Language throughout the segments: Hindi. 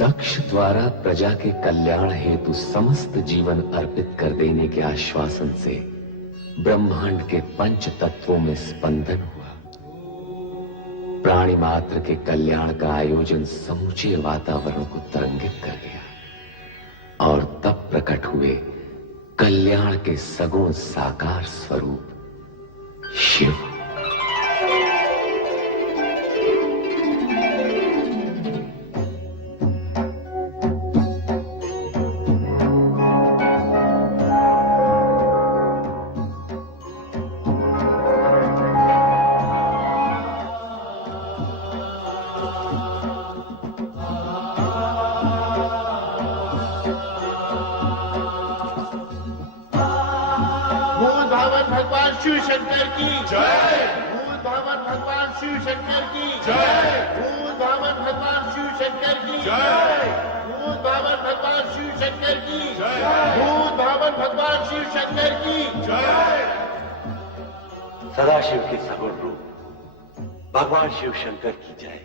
दक्ष द्वारा प्रजा के कल्याण हेतु समस्त जीवन अर्पित कर देने के आश्वासन से ब्रह्मांड के पंच तत्वों में स्पंदन हुआ। प्राणी मात्र के कल्याण का आयोजन समूचे वातावरण को तरंगित कर गया और तब प्रकट हुए कल्याण के सगुण साकार स्वरूप शिव। भगवान शिव शंकर की जय। भूल भावन भगवान शिव शंकर की जय। भूल भावन भगवान शिव शंकर की जय। भूल भावन भगवान शिव शंकर की जय। भूल भावन भगवान शिव शंकर की जय। सदाशिव के सगुण रूप भगवान शिव शंकर की जय।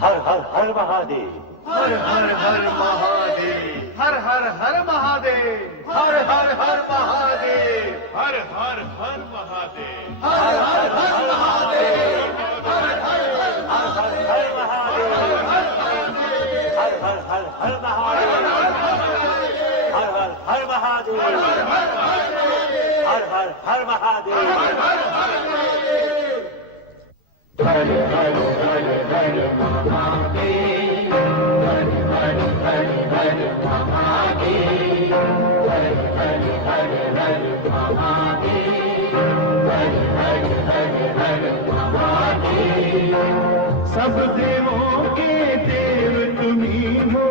हर हर हर महादेव। हर हर हर महादेव। हर हर हर महादेव। हर हर हर महादेव। हर हर हर महादेव। हर हर हर महादेव। हर हर हर महादेव। हर हर हर हर महादेव। हर हर हर महादेव। हर हर हर महादेव। हर हर हर महादेव। हर हर हर हर महादेव। हर हर हर हर महादेव। हर हर हर हर महादेव। सब देवों के देव तुम्ही हो।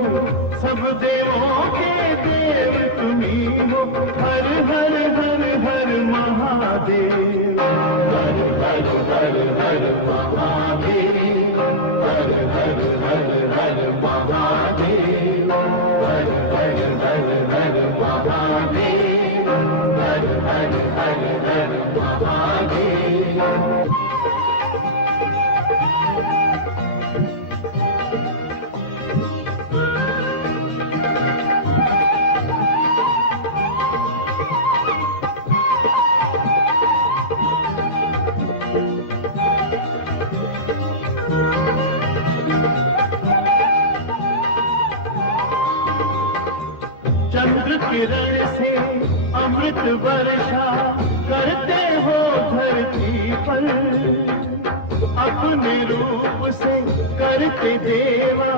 सब देवों के देव तुम्ही हो। हर हर हर हर महादेव। हर हर हर हर महादेव। हर हर हर हर महादेव। हर हर हर हर महादेव। हर हर हर हर महादेव। किरण से अमृत वर्षा करते हो धरती पर, अपने रूप से करते देवा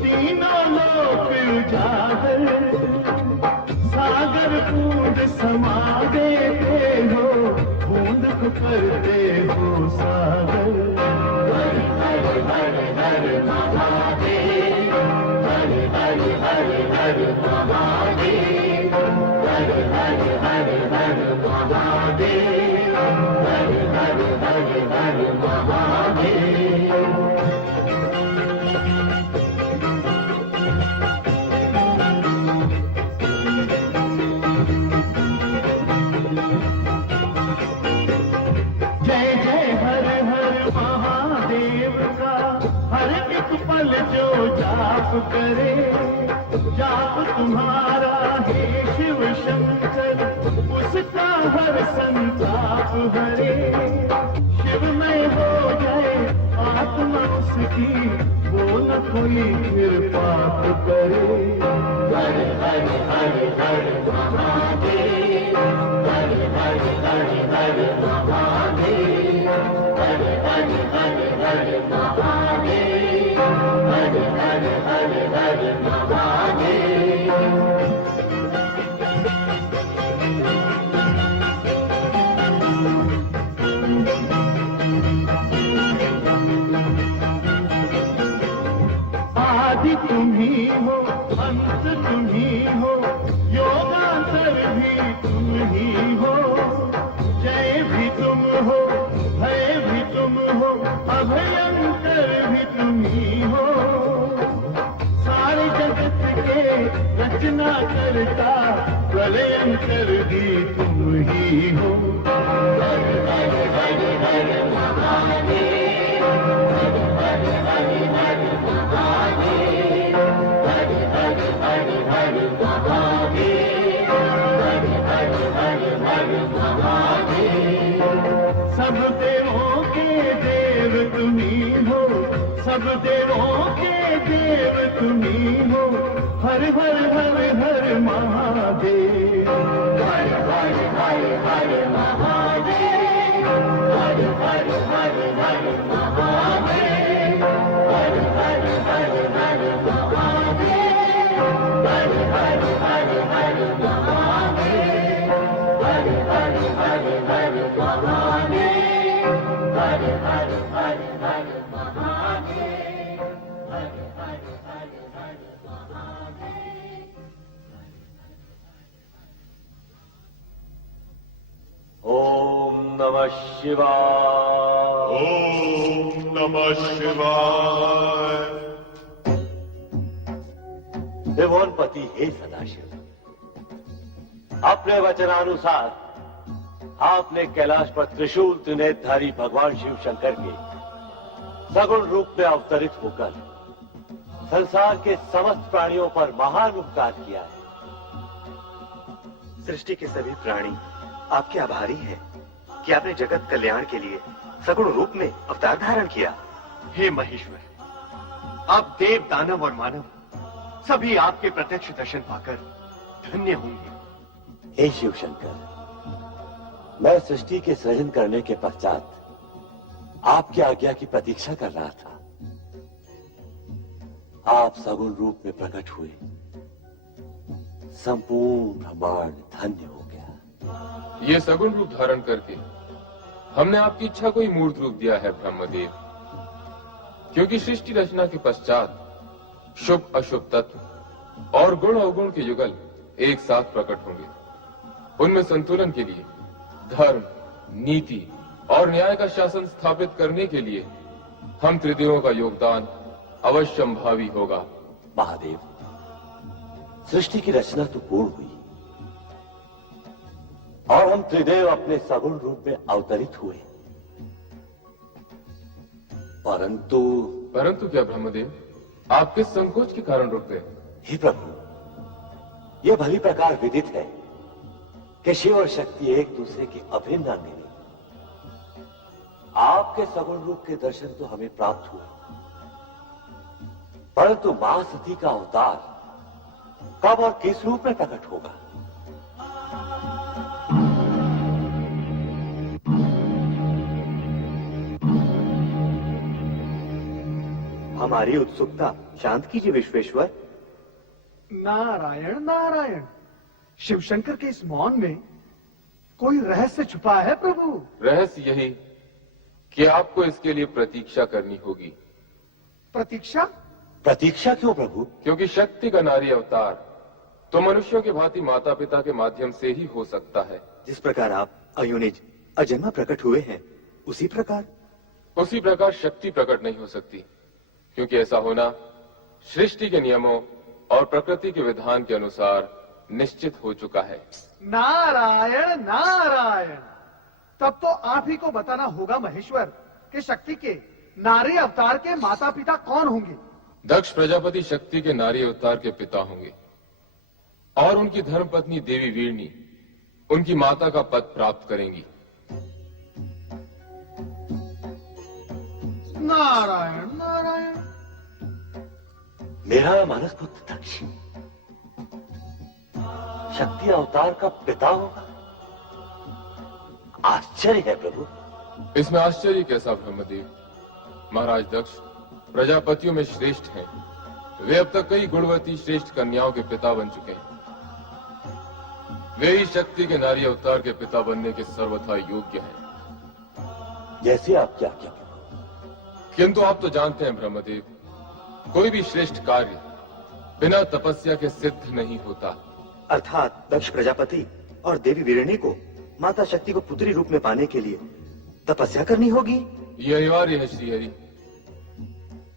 तीनों लोक उजागर, सागर बूंद समा देते हो, बूंद को करते हो सागर। हर हर हर हर महादेव, हर हर हर हर महादेव, हर हर हर हर महादेव, हर हर हर हर महादेव। जय जय हर हर महादेव का हर एक पल जो जाप करे, जाप तुम्हारा हे शिव शंकर, उसका हर संताप हरे। शिवमय हो जाए आत्मा उसकी, वो न कोई फिर पाप करे। हर हर हर हर महादेव, हर हर हर हर महादेव, हर हर हर हर महादेव, हर हर हर हर महादेव। आदि तुम ही हो, अंत तुम ही हो, योगांतर भी तुम ही हो, जय भी तुम हो, भय भी तुम हो, अभयंकर भी तुम ही हो, सारे जगत के रचना करता प्रलयंकर भी तुम ही हो। हर हर हर हर महादेव, हर हर हर हर महादेव, हर हर हर हर महादेव, हर हर हर हर महादेव। सब देवों के देव तुम्ही हो, सब देवों के देव तुम्ही हो, हर हर हर हर महादेव। हर हर हर हर महादेव, हर हर हर हर महादेव, हर हर हर हर महादेव, हर हर हर हर महादेव, हर हर हर हर महादेव, हर हर हर हर महादेव, हर हर हर हर महादेव। ओम नमः शिवाय। ओम नमः शिवाय। त्रिभुवनपति हे सदाशिव, अपने वचनानुसार आपने कैलाश पर त्रिशूल त्रिनेत्रधारी भगवान शिव शंकर के सगुण रूप में अवतरित होकर संसार के समस्त प्राणियों पर महान उपकार किया है। सृष्टि के सभी प्राणी आपके आभारी हैं कि आपने जगत कल्याण के लिए सगुण रूप में अवतार धारण किया। हे महेश्वर, आप देव, दानव और मानव सभी आपके प्रत्यक्ष दर्शन पाकर धन्य होंगे। हे शिव शंकर, मैं सृष्टि के सृजन करने के पश्चात आपकी आज्ञा की प्रतीक्षा कर रहा था। आप सगुण रूप में प्रकट हुए, संपूर्ण ब्रह्मांड धन्य हो गया। ये सगुण रूप धारण करके हमने आपकी इच्छा को ही मूर्त रूप दिया है ब्रह्मदेव, क्योंकि सृष्टि रचना के पश्चात शुभ अशुभ तत्व और गुण अवगुण के युगल एक साथ प्रकट होंगे। उनमें संतुलन के लिए धर्म, नीति और न्याय का शासन स्थापित करने के लिए हम त्रिदेवों का योगदान अवश्यंभावी होगा। महादेव, सृष्टि की रचना तो पूर्ण हुई और हम त्रिदेव अपने सगुण रूप में अवतरित हुए, परंतु क्या ब्रह्मदेव, आप किस संकोच के कारण रुक गए? हे प्रभु, यह भली प्रकार विदित है कि शिव और शक्ति एक दूसरे के अभिन्न अंग हैं। आपके सगुण रूप के दर्शन तो हमें प्राप्त हुए, परंतु मां सती का अवतार कब और किस रूप में प्रकट होगा? हमारी उत्सुकता शांत कीजिए विश्वेश्वर। नारायण नारायण, शिवशंकर के इस मौन में कोई रहस्य छुपा है प्रभु। रहस्य यही कि आपको इसके लिए प्रतीक्षा करनी होगी। प्रतीक्षा? प्रतीक्षा क्यों प्रभु? क्योंकि शक्ति का नारी अवतार तो मनुष्यों की भांति माता पिता के माध्यम से ही हो सकता है। जिस प्रकार आप अयोनिज अजन्मा प्रकट हुए हैं, उसी प्रकार शक्ति प्रकट नहीं हो सकती, क्योंकि ऐसा होना सृष्टि के नियमों और प्रकृति के विधान के अनुसार निश्चित हो चुका है। नारायण नारायण, तब तो आप ही को बताना होगा महेश्वर कि शक्ति के नारी अवतार के माता पिता कौन होंगे। दक्ष प्रजापति शक्ति के नारी अवतार के पिता होंगे और उनकी धर्मपत्नी देवी वीरनी उनकी माता का पद प्राप्त करेंगी। नारायण नारायण। मेरा मानस पुत्र दक्ष शक्ति अवतार का पिता होगा? आश्चर्य है प्रभु। इसमें आश्चर्य कैसा ब्रह्मदेव? महाराज दक्ष प्रजापतियों में श्रेष्ठ हैं। वे अब तक कई गुणवती श्रेष्ठ कन्याओं के पिता बन चुके हैं। वे ही शक्ति के नारी अवतार के पिता बनने के सर्वथा योग्य हैं। जैसे आपकी आज्ञा। किंतु आप तो जानते हैं ब्रह्मदेव, कोई भी श्रेष्ठ कार्य बिना तपस्या के सिद्ध नहीं होता। अर्थात दक्ष प्रजापति और देवी वीरणी को माता शक्ति को पुत्री रूप में पाने के लिए तपस्या करनी होगी। यह अनिवार्य है श्रीहरि,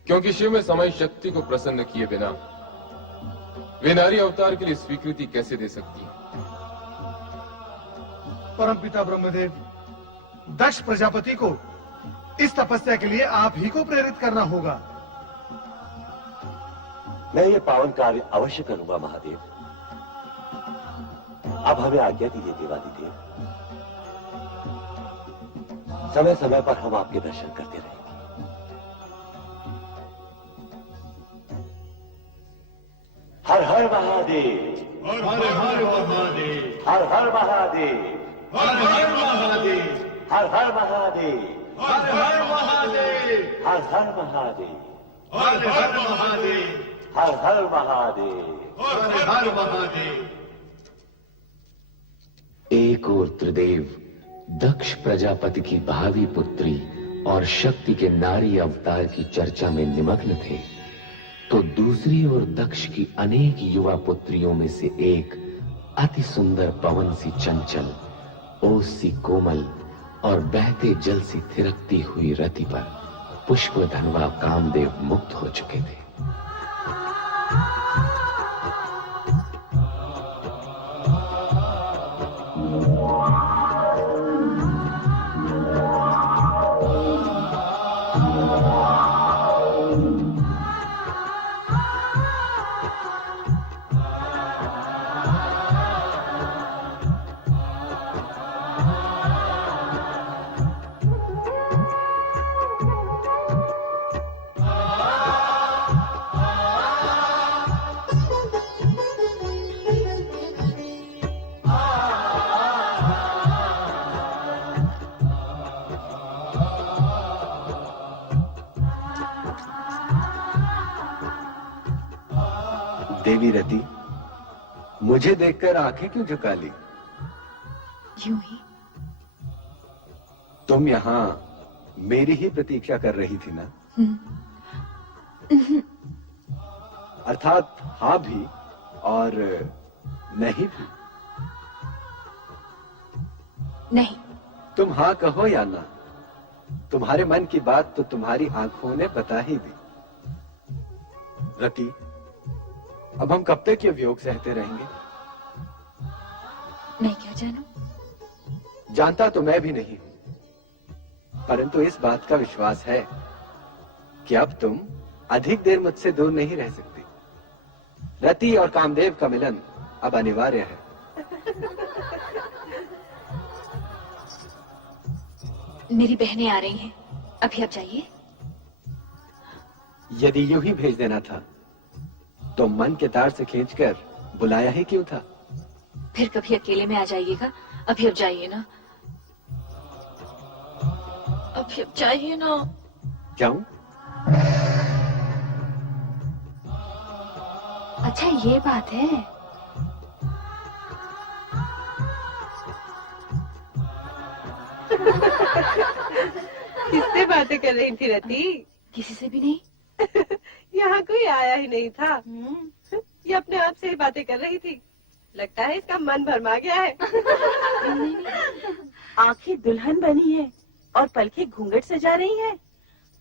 क्योंकि शिव में समय शक्ति को प्रसन्न किए बिना वे नारी अवतार के लिए स्वीकृति कैसे दे सकती है? परमपिता ब्रह्मदेव, दक्ष प्रजापति को इस तपस्या के लिए आप ही को प्रेरित करना होगा। मैं ये पावन कार्य अवश्य करूंगा महादेव। अब हमें आज्ञा दीजिए देवादिदेव। समय समय पर हम आपके दर्शन करते रहेंगे। हर हर महादेव, हर हर महादेव, हर हर महादेव, हर हर महादेव, हर हर महादेव, हर हर महादेव, हर हर महादेव, हर हर महादेव, हर हर महादेव। हर हर महादेव। एक ओर त्रिदेव दक्ष प्रजापति की भावी पुत्री और शक्ति के नारी अवतार की चर्चा में निमग्न थे, तो दूसरी ओर दक्ष की अनेक युवा पुत्रियों में से एक अति सुंदर पवन सी चंचल, ओस सी कोमल और बहते जल सी थिरकती हुई रति पर पुष्पधनवा कामदेव मुक्त हो चुके थे। देवी रति, मुझे देखकर आंखें क्यों झुका ली? यूं ही। तुम यहाँ मेरी ही प्रतीक्षा कर रही थी ना? अर्थात हाँ भी और नहीं भी। नहीं। तुम हाँ कहो या ना, तुम्हारे मन की बात तो तुम्हारी आंखों ने बता ही दी। रति, अब हम कब तक ये वियोग सहते रहेंगे? मैं क्या जानूं? जानता तो मैं भी नहीं हूं, परंतु इस बात का विश्वास है कि अब तुम अधिक देर मुझसे दूर नहीं रह सकती। रति और कामदेव का मिलन अब अनिवार्य है। मेरी बहनें आ रही हैं, अभी आप जाइए। यदि यूं ही भेज देना था तो मन के तार से खींचकर बुलाया ही क्यों था? फिर कभी अकेले में आ जाइएगा। अभी अब जाइए ना, अभी अब जाइए ना। जाऊं? अच्छा ये बात है। किससे बातें कर रही थी रति? किसी से भी नहीं। यहाँ कोई आया ही नहीं था। ये अपने आप से ही बातें कर रही थी। लगता है इसका मन भरमा गया है। आंखें दुल्हन बनी है और पलकें घूंघट सजा रही है।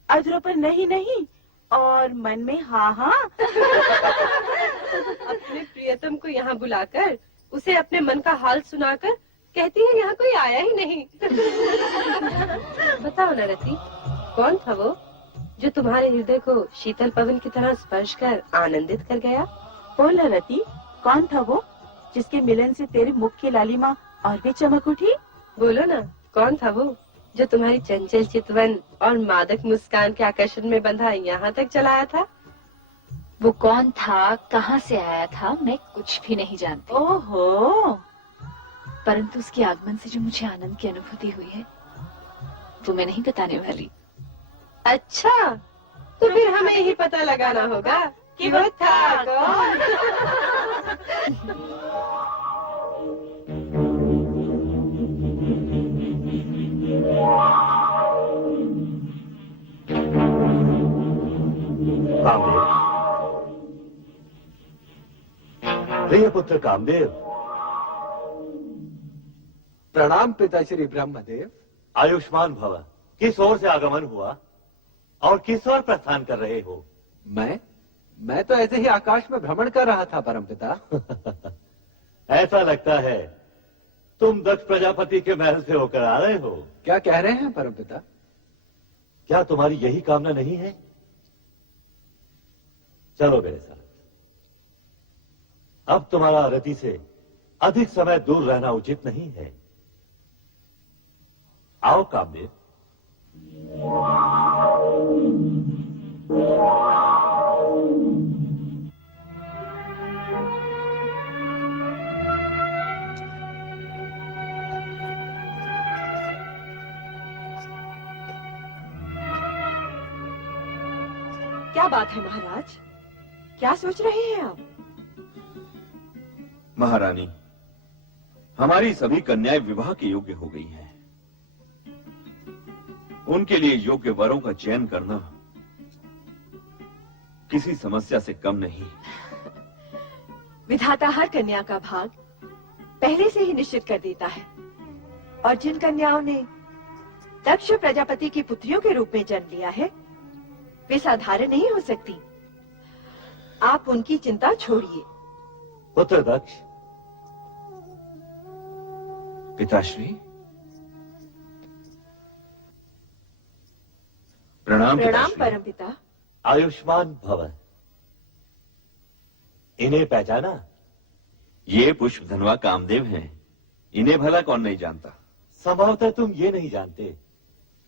अधरों पर नहीं नहीं और मन में हाँ हाँ। अपने प्रियतम को यहाँ बुलाकर उसे अपने मन का हाल सुनाकर कहती है यहाँ कोई आया ही नहीं। बताओ ना रति, कौन था वो जो तुम्हारे हृदय को शीतल पवन की तरह स्पर्श कर आनंदित कर गया? बोल ना रति, कौन था वो जिसके मिलन से तेरे मुख की लालिमा और भी चमक उठी? बोलो ना, कौन था वो जो तुम्हारी चंचल चितवन और मादक मुस्कान के आकर्षण में बंधा यहाँ तक चलाया था? वो कौन था, कहाँ से आया था, मैं कुछ भी नहीं जानती। ओहो, परंतु उसके आगमन से जो मुझे आनंद की अनुभूति हुई है वो मैं नहीं बताने वाली। अच्छा, तो फिर हमें ही पता लगाना होगा कि वो था कौन। कामदेव, प्रिय पुत्र कामदेव। प्रणाम पिताश्री ब्रह्मदेव। आयुष्मान भव। किस ओर से आगमन हुआ और किस ओर प्रस्थान कर रहे हो? मैं तो ऐसे ही आकाश में भ्रमण कर रहा था परमपिता। ऐसा लगता है तुम दक्ष प्रजापति के महल से होकर आ रहे हो। क्या कह रहे हैं परमपिता? क्या तुम्हारी यही कामना नहीं है? चलो मेरे साथ। अब तुम्हारा रति से अधिक समय दूर रहना उचित नहीं है। आओ कामदेव। क्या बात है महाराज, क्या सोच रहे हैं आप? महारानी, हमारी सभी कन्याएं विवाह के योग्य हो गई हैं। उनके लिए योग्य वरों का चयन करना किसी समस्या से कम नहीं। विधाता हर कन्या का भाग पहले से ही निश्चित कर देता है, और जिन कन्याओं ने दक्ष प्रजापति की पुत्रियों के रूप में जन्म लिया है वे साधारण नहीं हो सकती। आप उनकी चिंता छोड़िए। पुत्र दक्ष। पिताश्री, प्रणाम। प्रणाम परमपिता। आयुष्मान भव। इन्हें पहचाना? ये पुष्प धनवा कामदेव हैं। इन्हें भला कौन नहीं जानता। संभवतः तुम ये नहीं जानते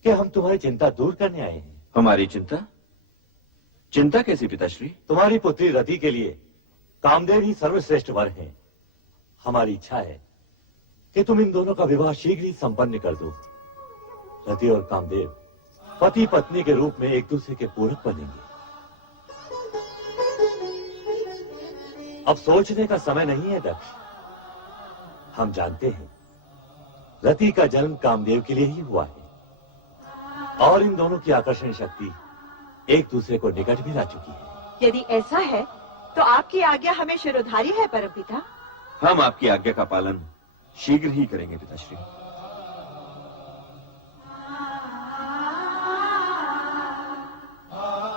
कि हम तुम्हारी चिंता दूर करने आए हैं। हमारी चिंता? चिंता कैसी पिताश्री? तुम्हारी पुत्री रति के लिए कामदेव ही सर्वश्रेष्ठ वर हैं। हमारी इच्छा है कि तुम इन दोनों का विवाह शीघ्र ही संपन्न कर दो। रति और कामदेव पति पत्नी के रूप में एक दूसरे के पूरक बनेंगे। अब सोचने का समय नहीं है दक्ष। हम जानते हैं रति का जन्म कामदेव के लिए ही हुआ है और इन दोनों की आकर्षण शक्ति एक दूसरे को निकट भी ला चुकी है। यदि ऐसा है तो आपकी आज्ञा हमें शिरोधारी है परमपिता। हम आपकी आज्ञा का पालन शीघ्र ही करेंगे पिताश्री।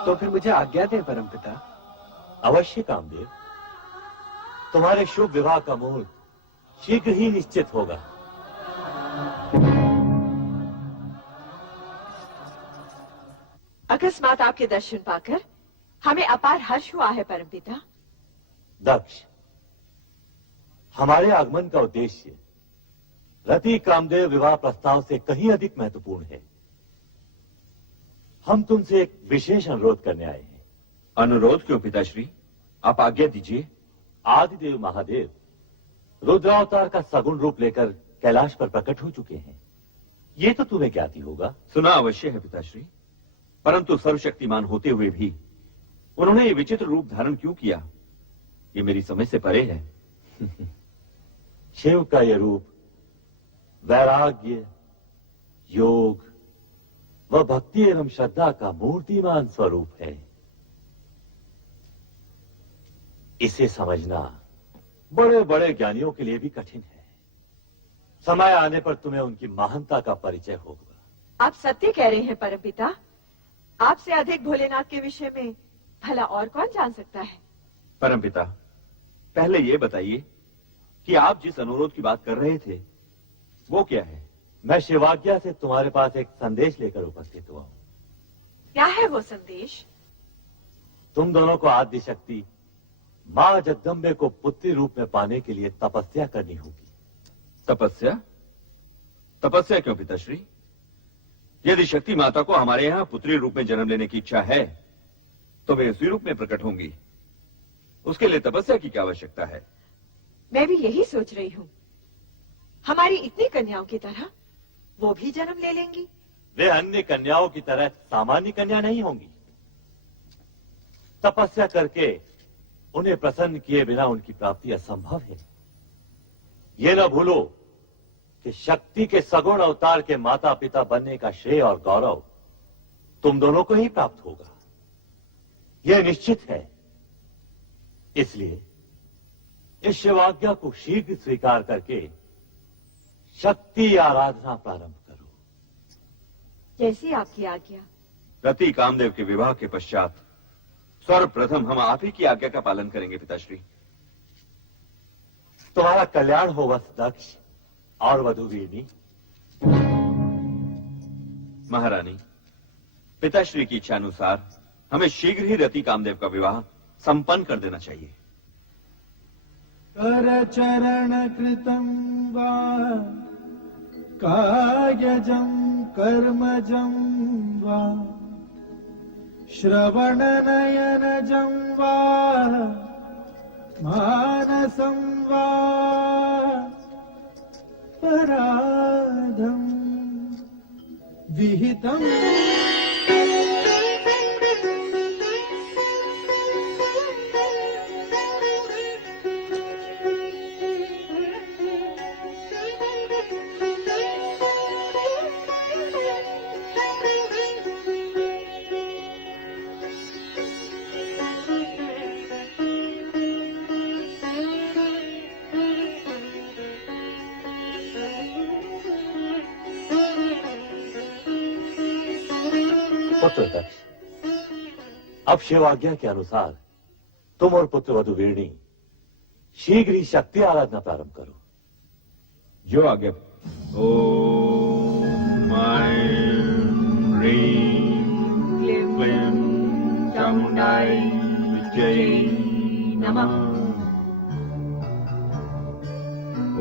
तो फिर मुझे आज्ञा दें परमपिता। अवश्य कामदेव। तुम्हारे शुभ विवाह का मुहूर्त शीघ्र ही निश्चित होगा। अकस्मात आपके दर्शन पाकर हमें अपार हर्ष हुआ है परमपिता। दक्ष, हमारे आगमन का उद्देश्य रति कामदेव विवाह प्रस्ताव से कहीं अधिक महत्वपूर्ण है। हम तुमसे एक विशेष अनुरोध करने आए हैं। अनुरोध क्यों पिताश्री? आप आज्ञा दीजिए। आदिदेव महादेव रुद्रावतार का सगुण रूप लेकर कैलाश पर प्रकट हो चुके हैं। ये तो तुम्हें ज्ञाति होगा। सुना अवश्य है पिताश्री, परंतु सर्वशक्तिमान होते हुए भी उन्होंने ये विचित्र रूप धारण क्यों किया, ये मेरी समझ से परे है। शिव का यह रूप वैराग्य, योग व भक्ति एवं श्रद्धा का मूर्तिमान स्वरूप है। इसे समझना बड़े बड़े ज्ञानियों के लिए भी कठिन है। समय आने पर तुम्हें उनकी महानता का परिचय होगा। आप सत्य कह रहे हैं परमपिता। आपसे अधिक भोलेनाथ के विषय में भला और कौन जान सकता है। परमपिता, पहले ये बताइए कि आप जिस अनुरोध की बात कर रहे थे वो क्या है। मैं शिवाज्ञा से तुम्हारे पास एक संदेश लेकर उपस्थित हुआ हूं। क्या है वो संदेश। तुम दोनों को आदि शक्ति मां जगदम्बे को पुत्री रूप में पाने के लिए तपस्या करनी होगी। तपस्या? तपस्या क्यों पिताश्री? यदि शक्ति माता को हमारे यहाँ पुत्री रूप में जन्म लेने की इच्छा है तो वे उसी रूप में प्रकट होंगी। उसके लिए तपस्या की क्या आवश्यकता है। मैं भी यही सोच रही हूँ। हमारी इतनी कन्याओं की तरह वो भी जन्म ले लेंगी। वे अन्य कन्याओं की तरह सामान्य कन्या नहीं होंगी। तपस्या करके उन्हें प्रसन्न किए बिना उनकी प्राप्ति असंभव है। ये न भूलो कि शक्ति के सगुण अवतार के माता पिता बनने का श्रेय और गौरव तुम दोनों को ही प्राप्त होगा, यह निश्चित है। इसलिए इस शिवाज्ञा को शीघ्र स्वीकार करके शक्ति आराधना प्रारंभ करो। जैसी आपकी आज्ञा। रति कामदेव के विवाह के पश्चात सर्वप्रथम हम आप ही की आज्ञा का पालन करेंगे पिताश्री। तुम्हारा कल्याण हो वत्स दक्ष और वधुवीरनी। महारानी, पिताश्री की इच्छा अनुसार हमें शीघ्र ही रति कामदेव का विवाह संपन्न कर देना चाहिए। कर चरण कृतं वा कायजं कर्मजं वा श्रवण नयनजं वा मानसं वा पराधं विहितम्। पुत्र दक्ष, अब शिवाज्ञा के अनुसार तुम और पुत्र वधुवीरनी शीघ्र ही शक्ति आराधना प्रारंभ करो। जो आज्ञा। ओम ह्रीं क्लीं चामुण्डाय विद्महे नमः।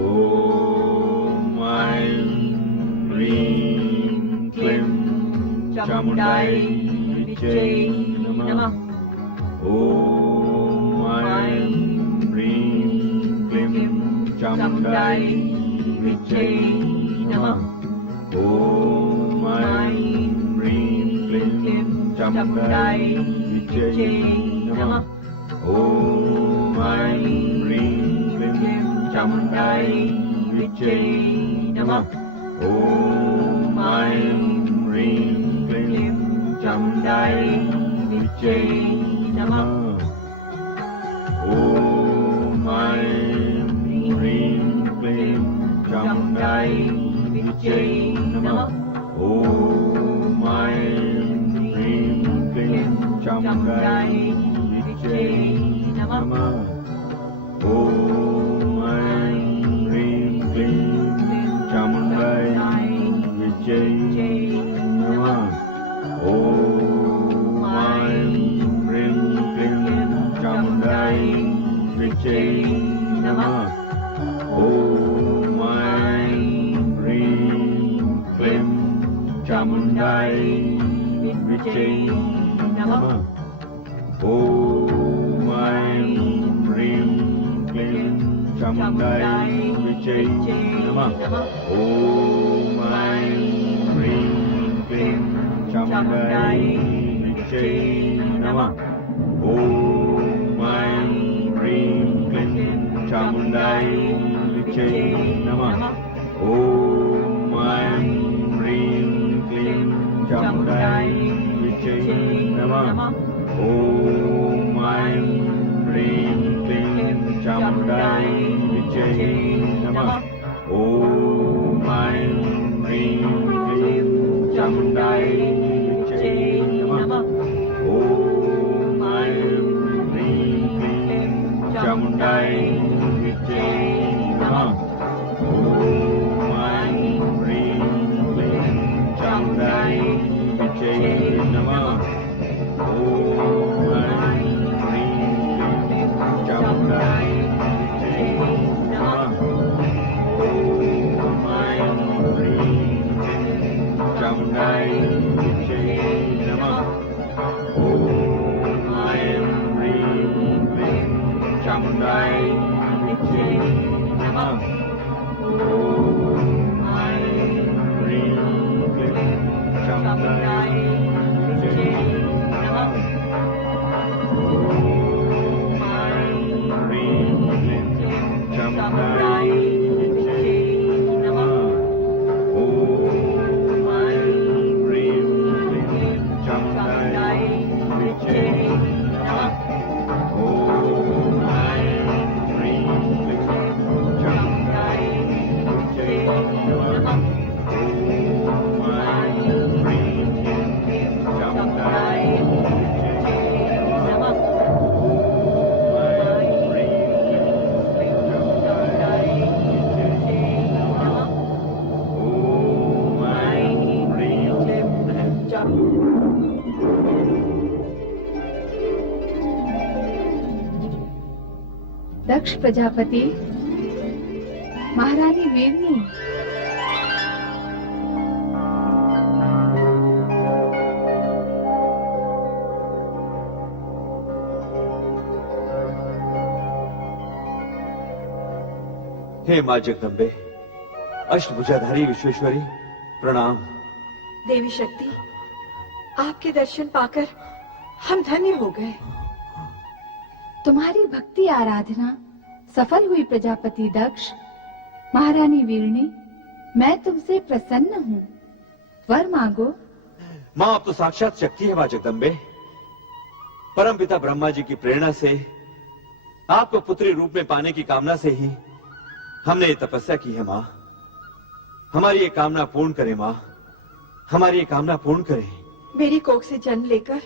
ओम ह्रीं क्लीं चामुण्डाय विद्महे नमः। ओम ह्रीं क्लीं चामुण्डाय विद्महे नमः। ओम ह्रीं क्लीं चामुण्डाय विद्महे नमः। ओम ह्रीं क्लीं चामुण्डाय विद्महे नमः। ओम ह्रीं क्लीं चामुण्डाय विद्महे नमः। ओम ह्रीं क्लीं चामुण्डाय विद्महे नमः। ओम ह्रीं क्लीं चामुण्डाय विद्महे नमः। ओम ह्रीं क्लीं चामुण्डाय विद्महे नमः। ओम ह्रीं क्लीं चामुण्डाय विद्महे नमः। ओम ह्रीं क्लीं चामुण्डाय विद्महे नमः। ओम ह्रीं चामुंडाई विजय नमः। ओम ऐं ह्रीं क्लीं चामुंडाई विजय नमः। ओम ऐं ह्रीं क्लीं चामुंडाई विजय नमः। ओम ऐं ह्रीं क्लीं चामुंडाई विजय नमः। ओम ऐं ह्रीं क्लीं चामुंडाई विजय नमः। ओम ऐं ह्रीं क्लीं चामुंडाई विजय नमः। ओम ऐं ह्रीं क्लीं चामुंडाई विजय नमः। ओम ऐं ह्रीं क्लीं चामुंडाई विजय नमः। ओम ऐं ह्रीं क्लीं चामुंडाई विजय नमः। ओम ऐं ह्रीं क्लीं चामुंडाई विजय नमः। ओम ऐं ह्रीं क्लीं चामुंडाई विजय नमः। ओम ऐं ह्रीं क्लीं चामुंडाई विजय नमः। ओम ऐं ह्रीं क्लीं चामुंडाई विजय नमः। ओम ऐं ह्रीं क्लीं चामुंडाई विजय नमः। ओम ऐं ह्रीं क्लीं चामुंडाई विजय नमः। ओम ऐं ह्रीं क्लीं चामुंडाई विजय नमः। ओम ऐं ह्रीं क्लीं चामुंडाई विजय नमः। ओम ऐं ह्रीं क्लीं दक्ष प्रजापति, महारानी वीरनी, हे मां जगदम्बे, अष्टभुजाधारी विश्वेश्वरी, प्रणाम। देवी शक्ति, आपके दर्शन पाकर हम धन्य हो गए। तुम्हारी भक्ति आराधना सफल हुई प्रजापति दक्ष। महारानी वीरनी, मैं तुमसे प्रसन्न हूँ, वर मांगो। मां, आप तो साक्षात शक्ति है मां जगदम्बे। परम पिता ब्रह्मा जी की प्रेरणा से आपको पुत्री रूप में पाने की कामना से ही हमने ये तपस्या की है मां। हमारी ये कामना पूर्ण करें मां, हमारी ये कामना पूर्ण करें। मेरी कोख से जन्म लेकर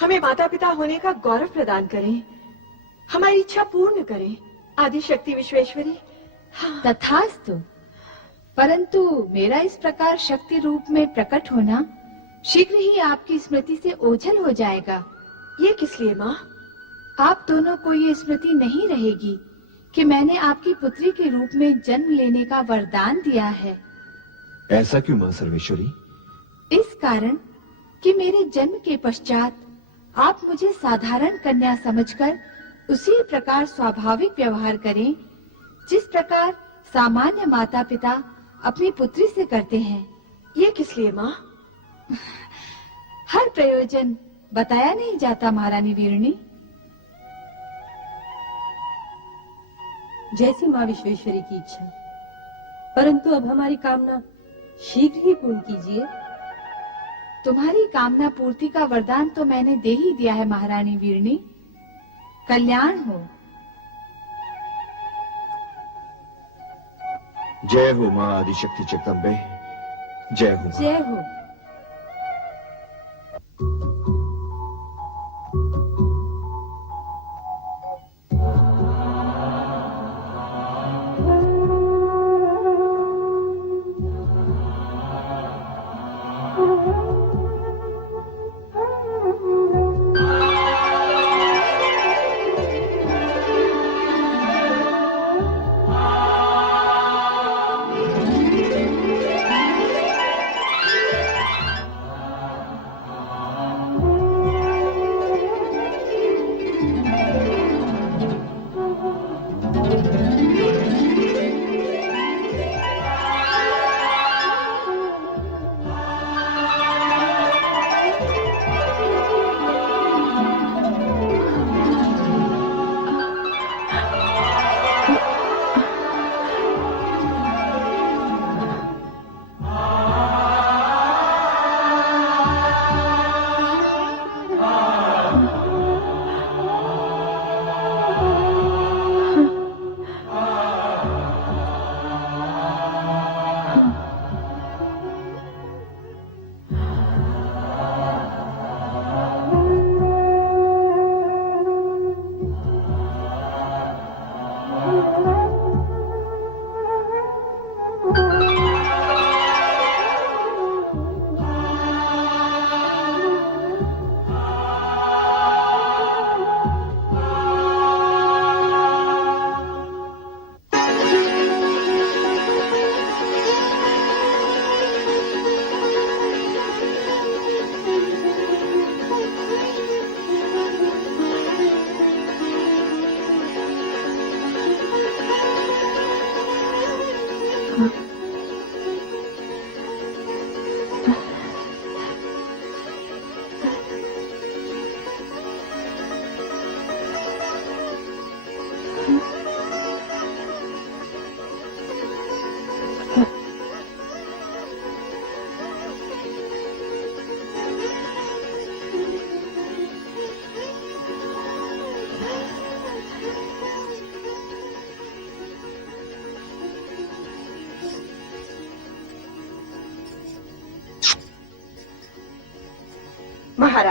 हमें माता पिता होने का गौरव प्रदान करें, हमारी इच्छा पूर्ण करें। आदि शक्ति विश्वेश्वरी। हाँ। तथास्तु। परंतु मेरा इस प्रकार शक्ति रूप में प्रकट होना शीघ्र ही आपकी स्मृति से ओझल हो जाएगा। ये किस लिए माँ? आप दोनों को ये स्मृति नहीं रहेगी कि मैंने आपकी पुत्री के रूप में जन्म लेने का वरदान दिया है। ऐसा क्यों मां सर्वेश्वरी? इस कारण कि मेरे जन्म के पश्चात आप मुझे साधारण कन्या समझकर उसी प्रकार स्वाभाविक व्यवहार करें जिस प्रकार सामान्य माता पिता अपनी पुत्री से करते हैं। ये किस लिए माँ? हर प्रयोजन बताया नहीं जाता महारानी वीरनी। जैसी माँ विश्वेश्वरी की इच्छा, परंतु अब हमारी कामना शीघ्र ही पूर्ण कीजिए। तुम्हारी कामना पूर्ति का वरदान तो मैंने दे ही दिया है महारानी वीरनी। कल्याण हो। जय हो मां आदिशक्ति जगदम्बे, जय हो। जय हो।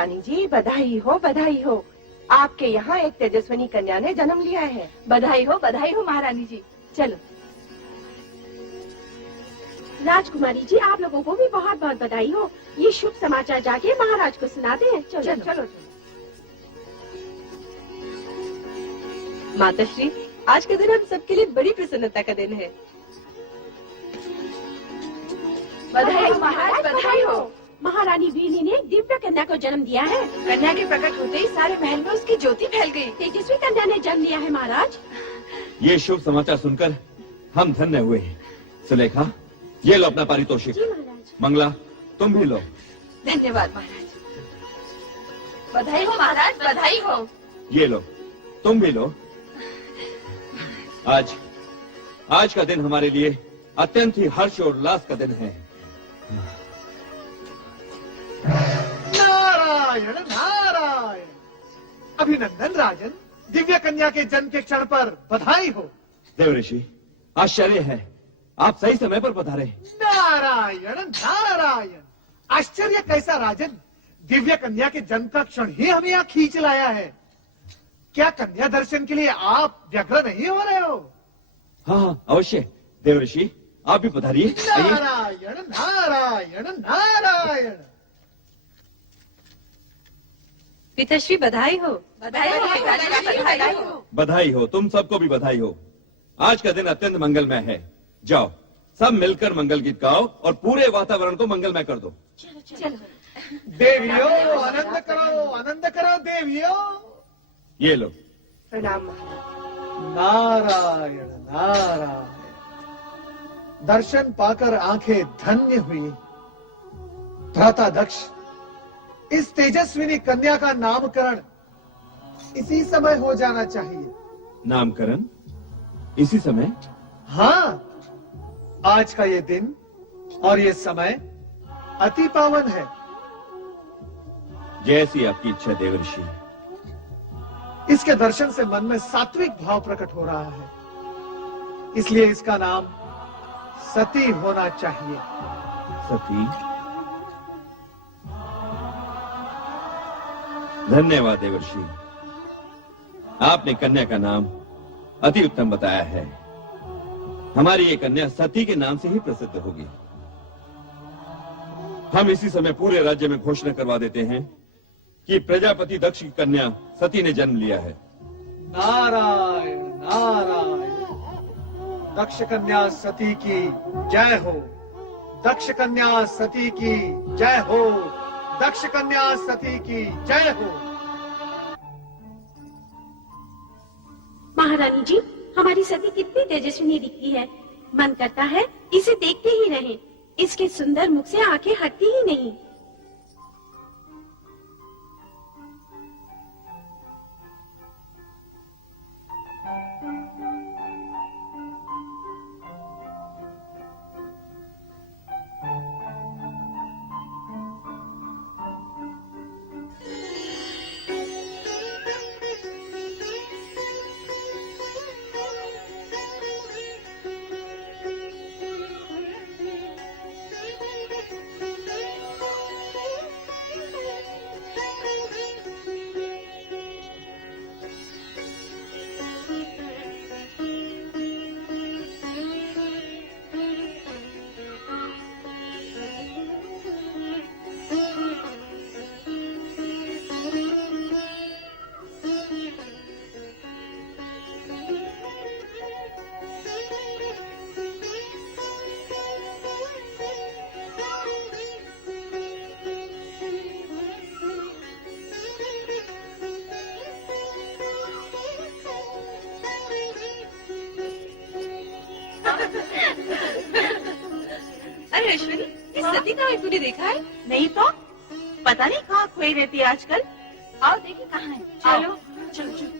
महारानी जी, बधाई हो, बधाई हो। आपके यहाँ एक तेजस्विनी कन्या ने जन्म लिया है। बधाई हो महारानी जी। चलो। राजकुमारी जी, आप लोगों को भी बहुत बहुत बधाई हो। ये शुभ समाचार जाके महाराज को सुनाते हैं। चलो चलो, चलो। माताश्री, आज का दिन हम सबके लिए बड़ी प्रसन्नता का दिन है। बधाई हो महाराज, बधाई हो। महारानी वीणी ने दिव्य कन्या को जन्म दिया है। कन्या के प्रकट होते ही सारे महल में उसकी ज्योति फैल गई। तेजस्वी कन्या ने जन्म लिया है महाराज। ये शुभ समाचार सुनकर हम धन्य हुए हैं। सुलेखा, ये लो अपना पारितोषिक। जी महाराज। मंगला, तुम भी लो। धन्यवाद महाराज। बधाई हो महाराज, बधाई हो। ये लो, तुम भी लो। आज का दिन हमारे लिए अत्यंत ही हर्ष और उल्लास का दिन है। नारायण नारायण। अभिनंदन राजन, दिव्य कन्या के जन्म के क्षण पर बधाई हो। देवऋषि, आश्चर्य है, आप सही समय पर पधारे। नारायण नारायण। आश्चर्य कैसा राजन, दिव्य कन्या के जन्म का क्षण ही हमें यहाँ खींच लाया है। क्या कन्या दर्शन के लिए आप व्यग्र नहीं हो रहे हो? हाँ, अवश्य। देवऋषि, आप भी पधारिए। आइए। नारायण नारायण नारायण। पिताश्री, बधाई हो। बधाई हो पिताजी, बधाई हो। बधाई हो, तुम सबको भी बधाई हो। आज का दिन अत्यंत मंगलमय है। जाओ, सब मिलकर मंगल गीत गाओ और पूरे वातावरण को मंगलमय कर दो। चलो। देवियों, आनंद करो देवियों। ये लो। प्रणाम महाराज। नारायण नारायण। दर्शन पाकर आंखें धन्य हुई। भ्राता दक्ष, इस तेजस्विनी कन्या का नामकरण इसी समय हो जाना चाहिए। नामकरण इसी समय? हाँ, आज का ये दिन और ये समय अति पावन है। जैसी आपकी इच्छा देवऋषि। इसके दर्शन से मन में सात्विक भाव प्रकट हो रहा है, इसलिए इसका नाम सती होना चाहिए। सती? धन्यवाद देवर्षि, आपने कन्या का नाम अति उत्तम बताया है। हमारी ये कन्या सती के नाम से ही प्रसिद्ध होगी। हम इसी समय पूरे राज्य में घोषणा करवा देते हैं कि प्रजापति दक्ष की कन्या सती ने जन्म लिया है। नारायण नारायण। दक्ष कन्या सती की जय हो। दक्ष कन्या सती की जय हो। दक्ष कन्या सती की जय हो। महारानी जी, हमारी सती कितनी तेजस्विनी दिखती है। मन करता है इसे देखते ही रहें। इसके सुंदर मुख से आंखें हटती ही नहीं। अरे अश्विनी, इस सती का तूने देखा है? नहीं तो पता नहीं कहाँ खोई रहती है आजकल। आओ देखिए कहाँ है। चलो चलो चलो।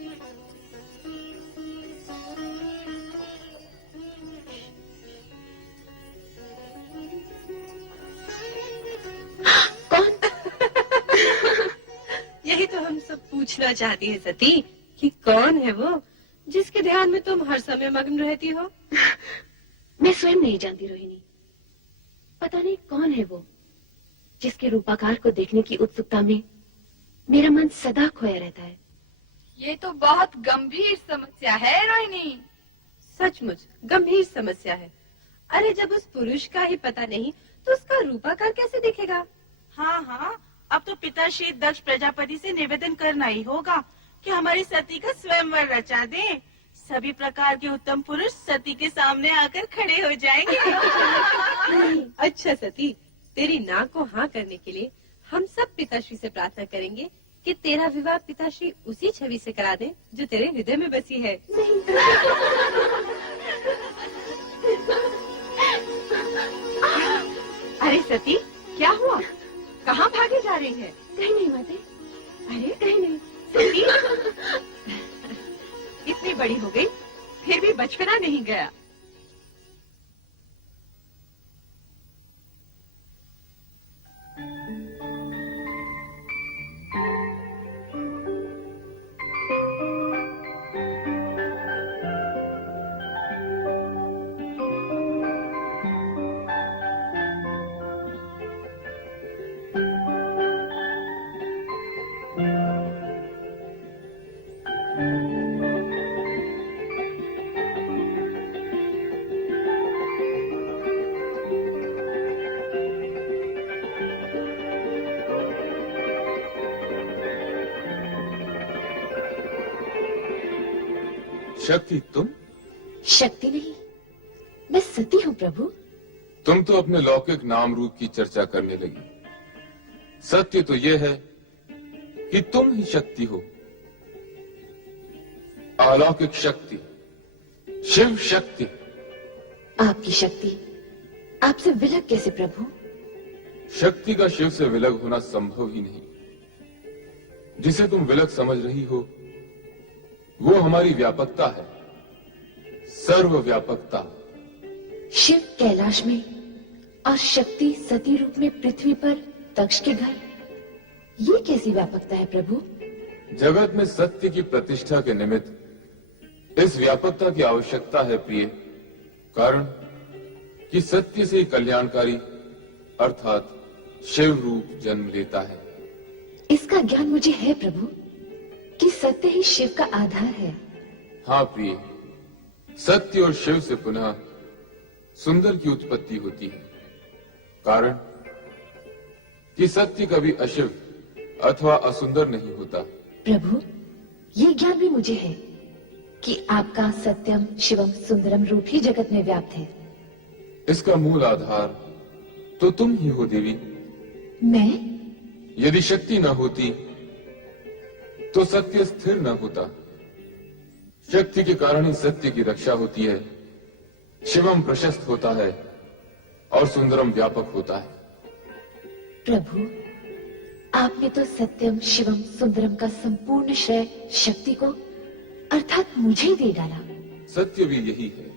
यही तो हम सब पूछना चाहती है सती कि कौन है वो जिसके ध्यान में तुम हर समय मग्न रहती हो। मैं स्वयं नहीं जानती रोहिणी। पता नहीं कौन है वो जिसके रूपाकार को देखने की उत्सुकता में मेरा मन सदा खोया रहता है। ये तो बहुत गंभीर समस्या है रोहिणी। सचमुच गंभीर समस्या है। अरे जब उस पुरुष का ही पता नहीं तो उसका रूपाकार कैसे दिखेगा? हाँ हाँ, अब तो पिताश्री दक्ष प्रजापति से निवेदन करना ही होगा कि हमारी सती का स्वयंवर रचा दें। सभी प्रकार के उत्तम पुरुष सती के सामने आकर खड़े हो जाएंगे। अच्छा सती, तेरी नाक को हाँ करने के लिए हम सब पिताश्री से प्रार्थना करेंगे कि तेरा विवाह पिताश्री उसी छवि से करा दें जो तेरे हृदय में बसी है। अरे सती, क्या हुआ? कहाँ भागे जा रही है? कहीं नहीं माते। अरे कहीं नहीं। सती इतनी बड़ी हो गई फिर भी बचपना नहीं गया। शक्ति तुम? शक्ति नहीं, मैं सती हूँ प्रभु। तुम तो अपने लौकिक नाम रूप की चर्चा करने लगी। सत्य तो यह है कि तुम ही शक्ति हो, अलौकिक शक्ति, शिव शक्ति। आपकी शक्ति आपसे विलग कैसे प्रभु? शक्ति का शिव से विलग होना संभव ही नहीं। जिसे तुम विलग समझ रही हो वो हमारी व्यापकता है, सर्वव्यापकता। शिव कैलाश में और शक्ति सती रूप में पृथ्वी पर दक्ष के घर, ये कैसी व्यापकता है प्रभु? जगत में सत्य की प्रतिष्ठा के निमित्त इस व्यापकता की आवश्यकता है प्रिय। कारण कि सत्य से ही कल्याणकारी अर्थात शिव रूप जन्म लेता है। इसका ज्ञान मुझे है प्रभु कि सत्य ही शिव का आधार है। हाँ प्रिय, सत्य और शिव से पुनः सुंदर की उत्पत्ति होती है। कारण कि सत्य कभी अशिव अथवा असुंदर नहीं होता। प्रभु, ये ज्ञान भी मुझे है कि आपका सत्यम शिवम सुंदरम रूप ही जगत में व्याप्त है। इसका मूल आधार तो तुम ही हो देवी। मैं? यदि शक्ति न होती तो सत्य स्थिर न होता। शक्ति के कारण ही सत्य की रक्षा होती है, शिवम प्रशस्त होता है और सुंदरम व्यापक होता है। प्रभु, आपने तो सत्यम शिवम सुंदरम का संपूर्ण श्रेय शक्ति को अर्थात मुझे ही दे डाला। सत्य भी यही है।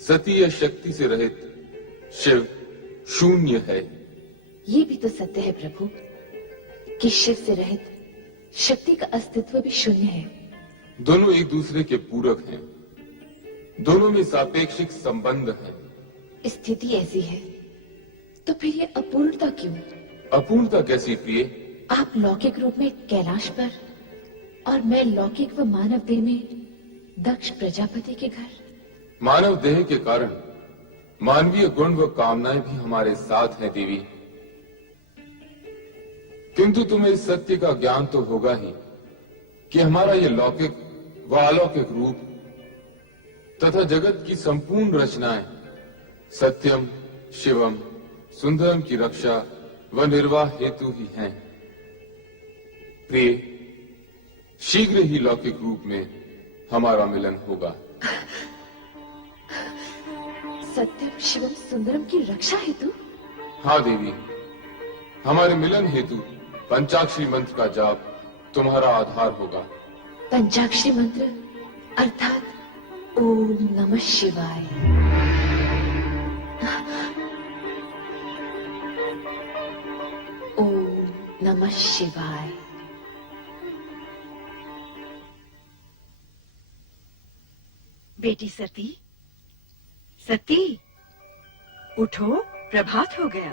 सती या शक्ति से रहित शिव शून्य है। ये भी तो सत्य है प्रभु कि शिव से रहित शक्ति का अस्तित्व भी शून्य है। दोनों एक दूसरे के पूरक हैं, दोनों में सापेक्षिक संबंध है। स्थिति ऐसी है तो फिर ये अपूर्णता क्यों? अपूर्णता कैसी प्रिय? आप लौकिक रूप में कैलाश पर और मैं लौकिक व मानव देह में दक्ष प्रजापति के घर। मानव देह के कारण मानवीय गुण व कामनाएं भी हमारे साथ हैं देवी। किंतु तुम्हें इस सत्य का ज्ञान तो होगा ही कि हमारा ये लौकिक व अलौकिक रूप तथा जगत की संपूर्ण रचनाएं सत्यम शिवम सुंदरम की रक्षा व निर्वाह हेतु ही हैं। प्रिय, शीघ्र ही लौकिक रूप में हमारा मिलन होगा। सत्यम शिवम सुंदरम की रक्षा हेतु? हाँ देवी, हमारे मिलन हेतु पंचाक्षरी मंत्र का जाप तुम्हारा आधार होगा। पंचाक्षरी मंत्र अर्थात ओम नमः शिवाय। ओम नमः शिवाय। बेटी सती, सती उठो, प्रभात हो गया।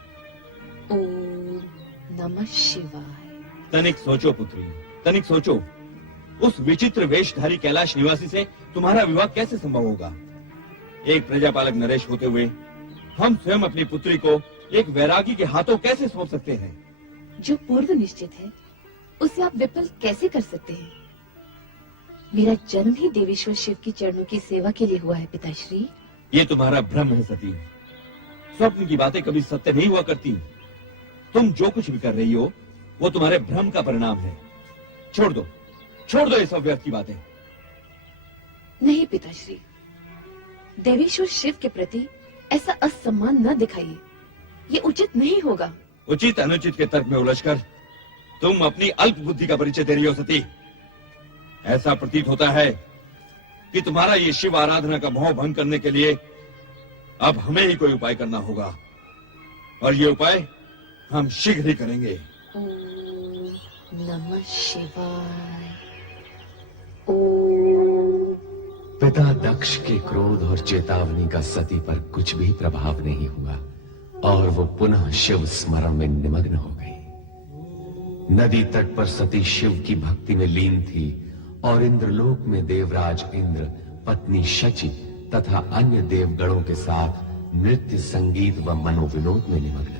ओम नमः शिवाय। तनिक सोचो पुत्री, तनिक सोचो। उस विचित्र वेशधारी कैलाश निवासी से तुम्हारा विवाह कैसे संभव होगा? एक प्रजापालक नरेश होते हुए हम स्वयं अपनी पुत्री को एक वैरागी के हाथों कैसे सौंप सकते हैं? जो पूर्व निश्चित है उसे आप विफल कैसे कर सकते हैं? मेरा जन्म ही देवेश्वर शिव की चरणों की सेवा के लिए हुआ है पिताश्री। ये तुम्हारा भ्रम है सती। स्वप्न की बातें कभी सत्य नहीं हुआ करती। तुम जो कुछ भी कर रही हो वो तुम्हारे भ्रम का परिणाम है। छोड़ दो ये सब व्यर्थ की बातें। नहीं पिताश्री, देवेश्वर शिव के प्रति ऐसा असम्मान न दिखाइए, ये उचित नहीं होगा। उचित अनुचित के तर्क में उलझकर तुम अपनी अल्प बुद्धि का परिचय दे रही हो सती। ऐसा प्रतीत होता है कि तुम्हारा ये शिव आराधना का मोह भंग करने के लिए अब हमें ही कोई उपाय करना होगा, और ये उपाय हम शीघ्र ही करेंगे। ओम नमः शिवाय। ओम। पिता दक्ष के क्रोध और चेतावनी का सती पर कुछ भी प्रभाव नहीं हुआ और वो पुनः शिव स्मरण में निमग्न हो गई। नदी तट पर सती शिव की भक्ति में लीन थी और इंद्रलोक में देवराज इंद्र, पत्नी शची तथा अन्य देवगणों के साथ नृत्य, संगीत व मनोविनोद में निमग्न थे।